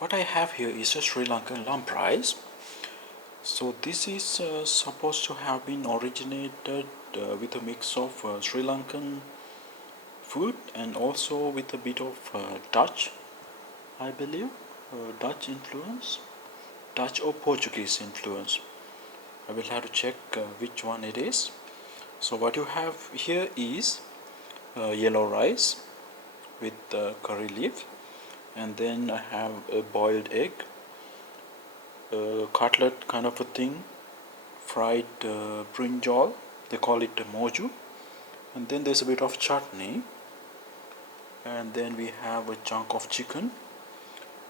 What I have here is a Sri Lankan lump rice. So this is supposed to have been originated with a mix of Sri Lankan food and also with a bit of Dutch, I believe, Dutch influence, Dutch or Portuguese influence. I will have to check which one it is. So what you have here is yellow rice with curry leaf, and then I have a boiled egg, cutlet kind of a thing, fried brinjal, they call it moju, and then there's a bit of chutney, and then we have a chunk of chicken,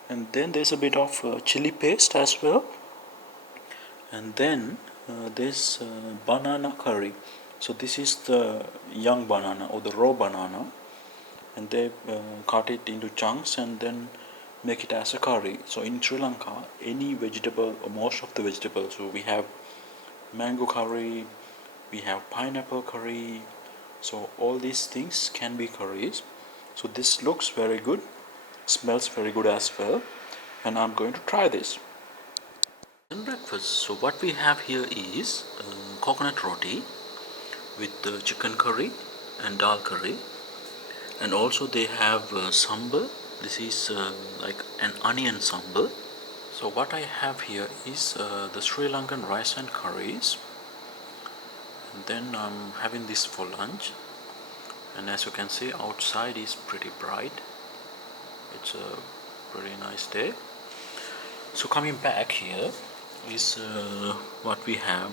and then there's a bit of chili paste as well, and then there's banana curry. So this is the young banana or the raw banana, and they cut it into chunks and then make it as a curry. So in Sri Lanka, any vegetable or most of the vegetables, so we have mango curry, we have pineapple curry, so all these things can be curries. So this looks very good, smells very good as well, and I'm going to try this. In breakfast, so what we have here is coconut roti with chicken curry and dal curry, and also they have sambal. This is like an onion sambal. So what I have here is the Sri Lankan rice and curries, and then I'm having this for lunch. And as you can see, outside is pretty bright. It's a pretty nice day. So coming back here is what we have,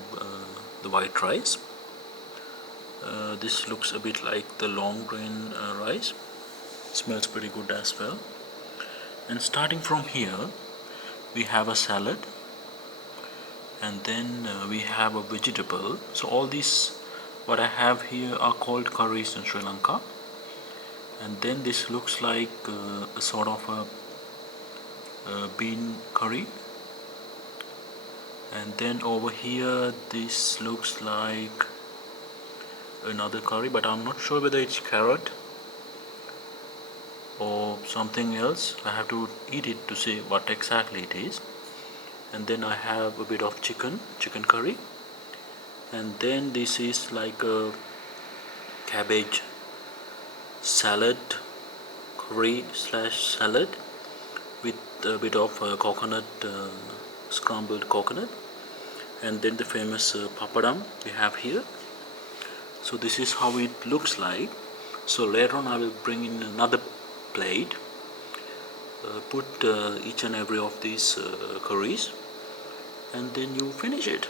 the white rice. This looks a bit like the long grain rice. Smells pretty good as well. And starting from here, we have a salad, and then we have a vegetable. So all these what I have here are called curries in Sri Lanka, and then this looks like a sort of a bean curry, and then over here this looks like another curry, but I'm not sure whether it's carrot or something else. I have to eat it to see what exactly it is. And then I have a bit of chicken curry, and then this is like a cabbage salad, curry slash salad with a bit of coconut, scrambled coconut, and then the famous papadam we have here. So this is how it looks like. So later on I will bring in another plate, put each and every of these curries, and then you finish it.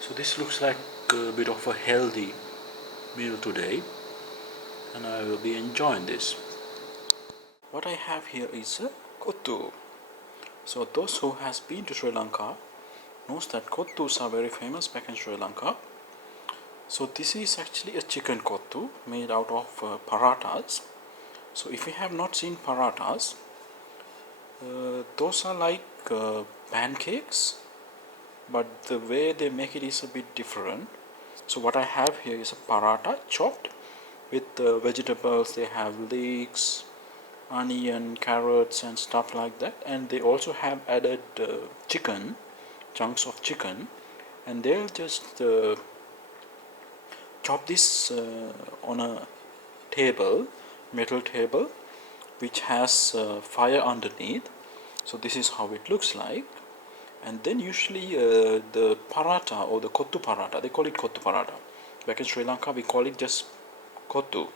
So this looks like a bit of a healthy meal today, and I will be enjoying this. What I have here is a kottu. So those who has been to Sri Lanka knows that kottus are very famous back in Sri Lanka. So this is actually a chicken kottu made out of parathas. So if you have not seen parathas, those are like pancakes, but the way they make it is a bit different. So what I have here is a paratha chopped with vegetables. They have leeks, onion, carrots and stuff like that, and they also have added chicken, chunks of chicken, and they'll just chop this on a table, metal table, which has fire underneath. So this is how it looks like. And then usually the paratha or the kottu paratha, they call it kottu paratha. Back in Sri Lanka we call it just kottu.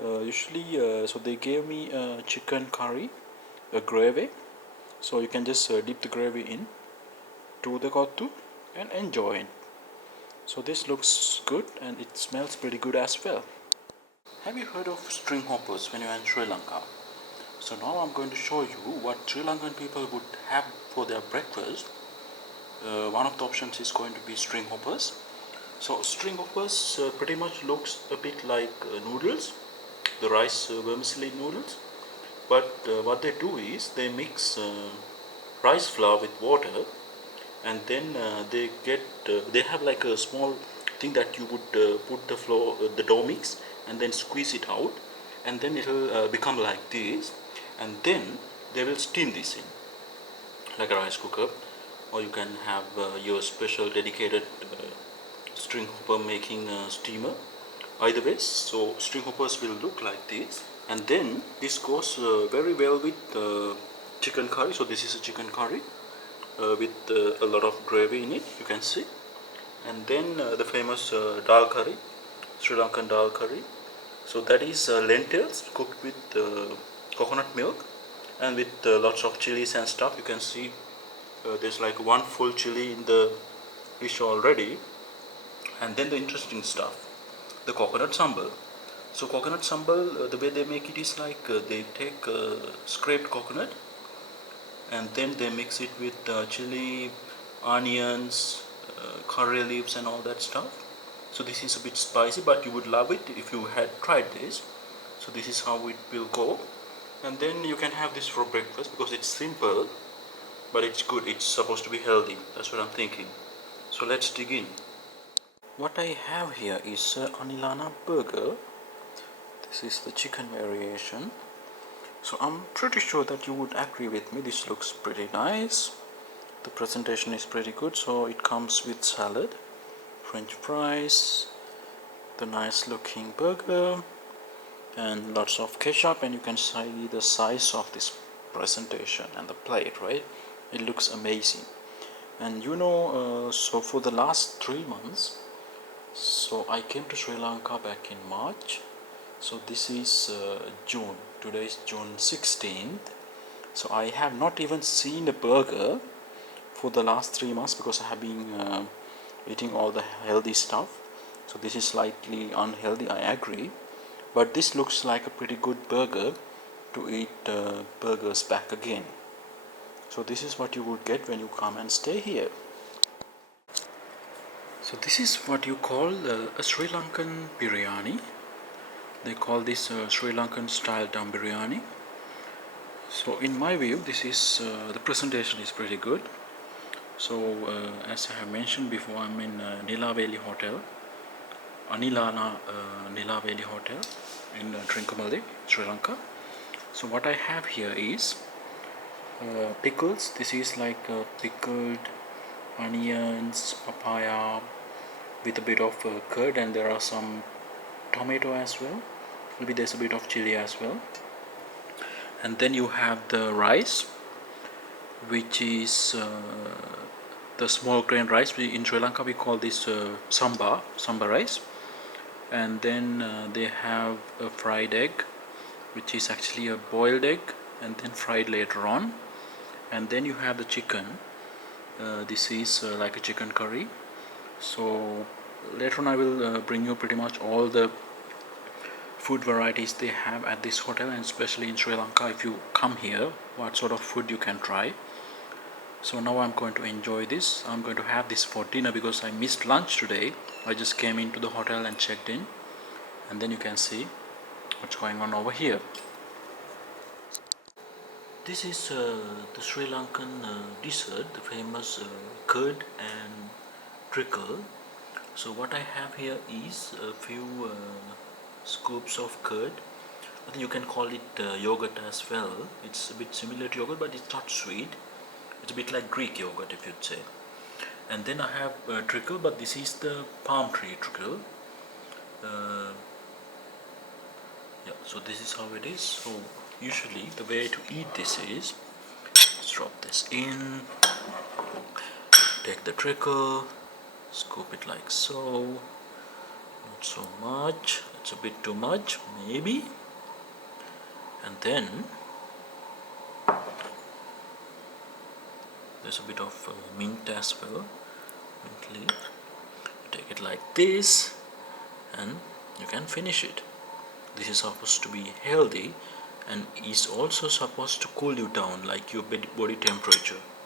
Usually so they gave me a chicken curry, a gravy, so you can just dip the gravy in to the kottu and enjoy it. So this looks good and it smells pretty good as well. Have you heard of string hoppers when you are in Sri Lanka? So now I'm going to show you what Sri Lankan people would have for their breakfast. One of the options is going to be string hoppers. So string hoppers pretty much looks a bit like noodles, the rice vermicelli noodles, but what they do is they mix rice flour with water, and then they have like a small thing that you would put the dough mix and then squeeze it out, and then it'll become like this, and then they will steam this in like a rice cooker, or you can have your special dedicated string hopper making steamer. Either way, so string hoppers will look like this, and then this goes very well with chicken curry. So this is a chicken curry with a lot of gravy in it, you can see. And then the famous dal curry, Sri Lankan dal curry. So that is lentils cooked with coconut milk and with lots of chilies and stuff. You can see there's like one full chili in the dish already. And then the interesting stuff, the coconut sambal. So coconut sambal, the way they make it is like they take scraped coconut and then they mix it with chili, onions, curry leaves and all that stuff. So this is a bit spicy, but you would love it if you had tried this. So this is how it will go. And then you can have this for breakfast because it's simple, but it's good. It's supposed to be healthy. That's what I'm thinking. So let's dig in. What I have here is Anilana burger. This is the chicken variation. So I'm pretty sure that you would agree with me. This looks pretty nice. The presentation is pretty good. So it comes with salad, French fries, the nice looking burger, and lots of ketchup. And you can see the size of this presentation and the plate, right? It looks amazing. And you know, so for the last 3 months, so I came to Sri Lanka back in March. So this is June. Today is June 16th. So I have not even seen a burger for the last 3 months because I have been eating all the healthy stuff. So this is slightly unhealthy, I agree. But this looks like a pretty good burger to eat burgers back again. So this is what you would get when you come and stay here. So this is what you call a Sri Lankan biryani. They call this Sri Lankan style dum biryani. So in my view, this is the presentation is pretty good. So as I have mentioned before, I'm in Nilaveli Hotel, Anilana Nilaveli Hotel in Trincomalee, Sri Lanka. So what I have here is pickles. This is like pickled onions, papaya with a bit of curd, and there are some tomato as well. Maybe there's a bit of chili as well. And then you have the rice, which is the small grain rice. In Sri Lanka we call this samba rice. And then they have a fried egg, which is actually a boiled egg and then fried later on. And then you have the chicken. This is like a chicken curry. So later on I will bring you pretty much all the food varieties they have at this hotel, and especially in Sri Lanka, if you come here, what sort of food you can try. So now I'm going to enjoy this. I'm going to have this for dinner because I missed lunch today. I just came into the hotel and checked in, and then you can see what's going on over here. This is the Sri Lankan dessert, the famous curd and trickle. So what I have here is a few scoops of curd. I think you can call it yogurt as well. It's a bit similar to yogurt, but it's not sweet. It's a bit like Greek yogurt, if you'd say. And then I have trickle, but this is the palm tree trickle. Yeah, so this is how it is. So usually the way to eat this is, let's drop this in, take the trickle, scoop it like so. Not so much, it's a bit too much maybe. And then there's a bit of mint as well, mint leaf. You take it like this and you can finish it. This is supposed to be healthy and is also supposed to cool you down, like your body temperature.